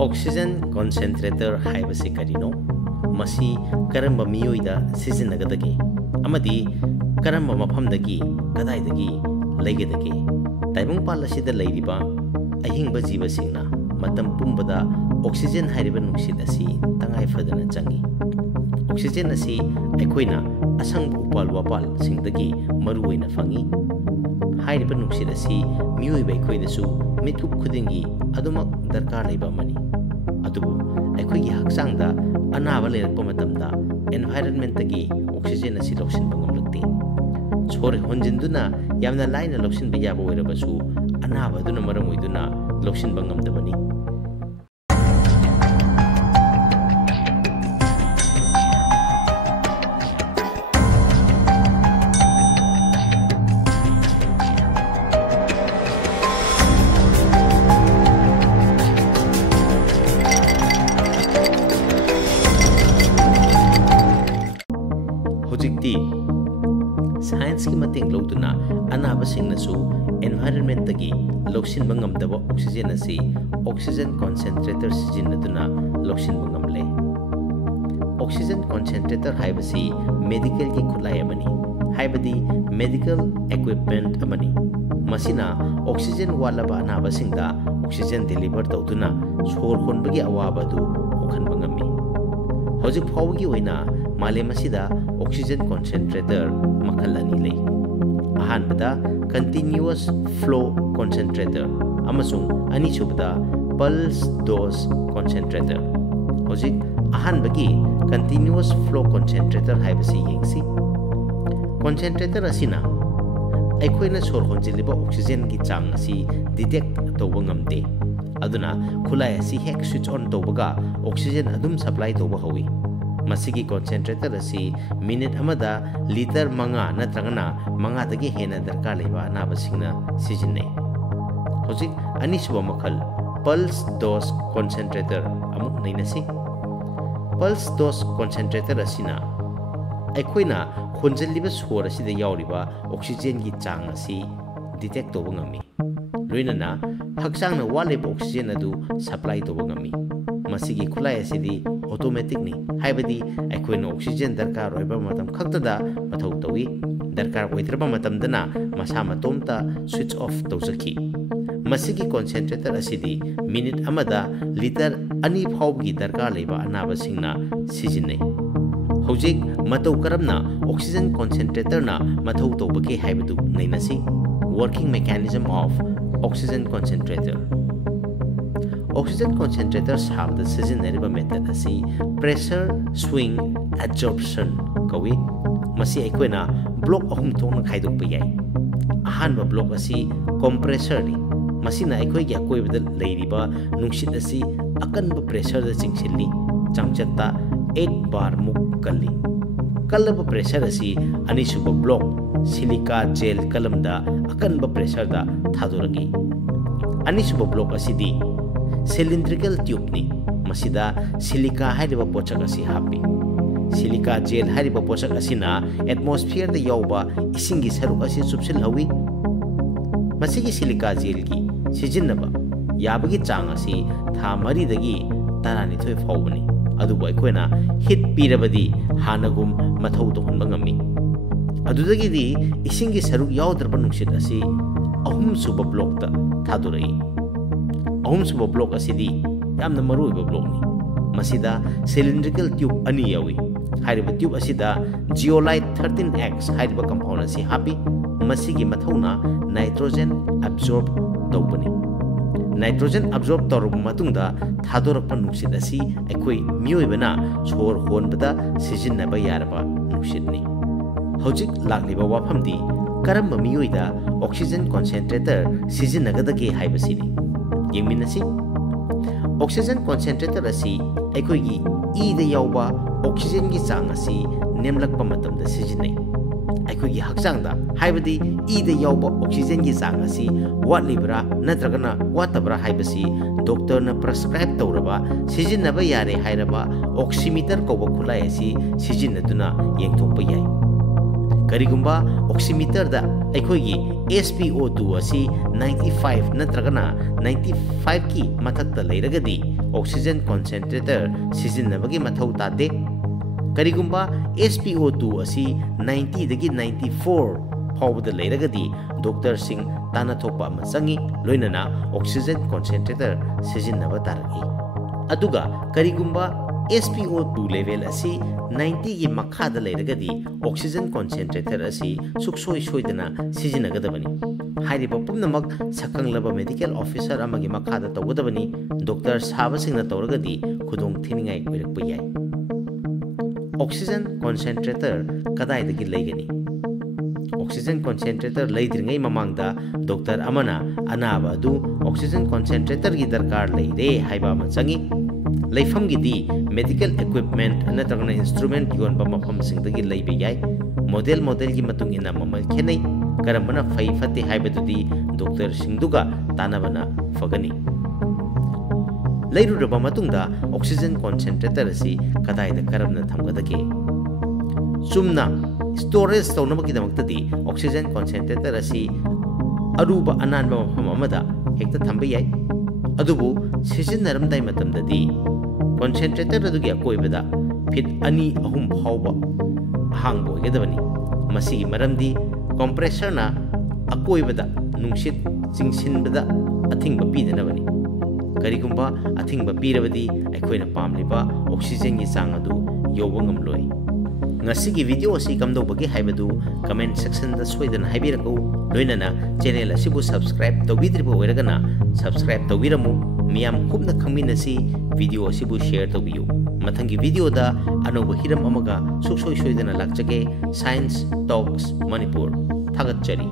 oxygen concentrator हाइबसे करिनो मसी करम मियोइदा सिजनगदगी अमदी करम मफमदगी कदाइदगी लेगदगी ताइबंगपाल असिदा लैरिबा अहिंग जीवसिंगना मतम पुंबदा ऑक्सीजन हाइरिबा नुसिद असि तंगाइ फदना चंगी ऑक्सीजन असि अखोइना असंग उपाल वापाल सिंगदगी मरुओइना फंगी हाइरिबा नुसिद असि मियोइबा अखोइदसु मितकुप खुदिंगी अदुमक दरकार लेबा मनी अदुबु अखोइगी हक्सांगदा अनाबा लेरकपा मतमदा एनवायरनमेंट तगी ऑक्सीजन असि लौसिनबा ngमलक्ते सोर होंजिनदुना यामना लाइना लौसिनबा याबा ओइरबसु अनाबा दुना मरम ओइदुना लौसिनबा ngमदबनी साइंस की मतेंग लौदुना अनाबसिंगनसु एनवायरनमेंट तगी लौसिनबा ngमदबा ऑक्सीजन असि ऑक्सीजन कॉन्सेंट्रेटर सिजिनदुना लौसिनबा ngमले ऑक्सीजन कॉन्सेंट्रेटर हाइबसी मेडिकल की खुलाई अमनी हाइबदी मेडिकल इक्विपमेंट अमनी मसिना ऑक्सीजन वालबा अनाबसिंगदा ऑक्सीजन डिलीवर तौदुना सोर होनबगी अवाबदु ओखनबा ngमि हौजिक फावगी ओइना मालेम असिदा ऑक्सीजन कॉन्सेंट्रेटर मखल अनी ले अहानबदा कंटिन्यूअस फ्लो कॉन्सेंट्रेटर अमसुंग अनीसुबदा पल्स डोज कॉन्सेंट्रेटर हौजिक अहानबगी कंटिन्यूअस फ्लो कॉन्सेंट्रेटर हाइबसी येंगसी कॉन्सेंट्रेटर असिना अखोइना सोर होंजिलिबा ऑक्सीजन की चांग असी डिटेक्ट तौबा ngमदे अदुना खुलाई असी हेक स्विच ऑन तौबगा ऑक्सीजन अदुम सप्लाई तौबा हौई मसिगी कॉन्सेंट्रेटर असी मिनिट अमदा लीटर मंगा नत्रगना मंगा दगी हेना दरकार लेबा अनाबसिंगना सिजिन्ने हौजिक अनिसुबा मखल पल्स डोज कॉन्सेंट्रेटर अमुक नैनसी पल्स डोज कॉन्सेंट्रेटर असिना अखोइना होंजलिबा सोर असिदा यावरिबा ऑक्सीजन की चांग असी डिटेक्ट तौबा ngमि लोइनना हक्सांगना वालेबा ऑक्सीजन अदु सप्लाई तौबा ngमि मसिगी खुलाई असिदी ऑटोमेटिक नि हाइबदी अखोइना ऑक्सीजन दरकार होइबा मतम खक्तदा मथौ तौई दरकार ओइद्रबा मतमदना मसा मतोमता स्विच ऑफ तौजखि मसिगी कॉन्सेंट्रेटर असिदी मिनिट अमदा लीटर अनि फावगी दरकार लेबा अनाबसिंगना सिजिन्ने हौजिक मतौ करमना ऑक्सीजन कॉन्सेंट्रेटर ना मथौ तौबके हाइबदु नैनसी working mechanism of oxygen concentrator oxygen concentrator साबद सिजिन्नरिबा मेथड असी प्रेशर स्विंग एब्जॉर्प्शन कवी मसी अखोइना ब्लॉक अहुम थोंना खाइदोकपा याय अहानबा ब्लॉक असी कंप्रेसर नि मसीना अखोइगी अकोइबदा लेरिबा नुंसित असी अकनबा प्रेशर दा चिंगसिल्ली चांगचत्ता 8 बार मुक कल्ली कल्लबा प्रेशर असी अनिसुबा ब्लॉक सिलिका जेल कलमदा अकनबा प्रेशर दा थादोरगी अनिसुबा ब्लॉक असीदी सिलिंड्रिकल ट्यूब नि मसिदा सिलिका हाइरिबा पोचक असि हापि सिलिका जेल हाइरिबा पोचक असिना एटमॉस्फियर दा यौबा इसिंगी सरुक असि सुपसिल हवी मसिगी सिलिका जेल की सिजिन्नबा याबगी चांग असि था मरीदगी तरानिथोय फावबनी अदुबो अखोइना हिट पीरबदी हानगुम मथौ तोहनबा ngमि अदुदगिदी इसिंगी सरुक यावद्रबा नुसित असि अहुम सुबा ब्लॉक ता थादुरई अहुमसुबा ब्लॉक असिदी यामना मरुइबा ब्लॉक नि मसिदा सिलिंड्रिकल ट्यूब अनि यावी हाइरिबा ट्यूब असिदा जियोलाइट 13x हाइरिबा कंपाउंड असि हापि मसिगी मथौना नाइट्रोजन अब्जॉर्ब तौबनी नाइट्रोजन अब्जॉर्ब तौरब मतुंगदा थादोरपा नुसिद असि अखोइ मियोइबना सोर होनबदा सिजिन्नबा यारबा नुसिदनी हौजिक लाक्लिबा वाफमदी करम मियोइदा ऑक्सीजन कॉन्सेंट्रेटर सिजिन्नगदगे हाइबसिनी येमिनसी ऑक्सीजन कॉन्सेंट्रेटर असी अखोइगी ईदा यावबा ऑक्सीजन की चांग असी नेमलकपा मतमदा सिजिनै अखोइगी हक्चांगदा हाइबदी ईदा यावबा ऑक्सीजन की चांग असी वाटलिबरा नत्रगना वाटबरा हाइबसी डॉक्टरना प्रिस्क्राइब तौरबा सिजिन्नबा यारे हाइरबा ऑक्सीमीटर कौबा खुलाई असी सिजिन्नदुना येंथोकपा याय करिगुंबा ऑक्सीमीटर दा अखोगी SpO2 असी 95 नत्रगना 95 की मथक्ता लेरगदी ऑक्सीजन कॉन्सेंट्रेटर सिजिन्नबगी मथौ तादे करिगुंबा SpO2 असी 90 दगी 94 फाउबद लेरगदी डॉक्टर सिंह ताना थोपा अमा चंगी लोइनना ऑक्सीजन कॉन्सेंट्रेटर सिजिन्नबा तारगी अदुगा करिगुंबा SpO2 लेवल असी 90 की मखादा लेरगदी ऑक्सीजन कॉन्सेंट्रेटर असी सुक्सोय सोयदना सिजिनगदबनी हाइरिबा पुनमक सकंगलब मेडिकल ऑफिसर अमगी मखादा तौगदबनी डॉक्टर साबसिंगना तौरगदी खुदोंग थिनिंगाय ओइरकबा याय ऑक्सीजन कॉन्सेंट्रेटर कदाइदगी लेगनी ऑक्सीजन कॉन्सेंट्रेटर लेद्रिंगै ममांगदा डॉक्टर अमना अनाबा अदु ऑक्सीजन कॉन्सेंट्रेटर की दरकार लेरे हाइबा अमा चंगी लेफमगिदी मेडिकल इक्विपमेंट नत्रगना इंस्ट्रूमेंट योनबा मफमसिंगदगी लेबे याय मॉडल की मतुंगिना ममल खेनै करमबना फै फते हाइबदुदी डॉक्टर सिंगदुगा तानाबना फगनी लेरुरबा मतुंगदा ऑक्सीजन कॉन्सेंट्रेटर असी कदाइदा करमना थमगदगे चुमना स्टोरेज तौनबगिदमक्तदी ऑक्सीजन कॉन्सेंट्रेटर असी अरुबा अनानबा मफम अमदा हेक्ता थंबा याय अदुबु सिजिन्नरमदाय मतमददी कॉन्सेंट्रेटर अदुगी अकोइबदा फिट 2-3 फाउबा हांग ओइगदबनी मसीगी मरमदी कंप्रेसरना अकोइबदा नुंसित चिंगसिनबदा अथिंगबा पीदनबनी करिगुंबा अथिंगबा पीरबदी अखोइना पामलिबा ऑक्सीजन की चांग अदु योबा ngamloi ngasi video asi kamdobagi haibadu comment section da soidana haibirako loinana channel asibu subscribe tawbidribo oiragana subscribe tawbiramu miyam khubna khangminasi video asibu share tawbiyu mathangi video da anoba hiram amaga suksoi soidana lakjage science talks manipur thagatchari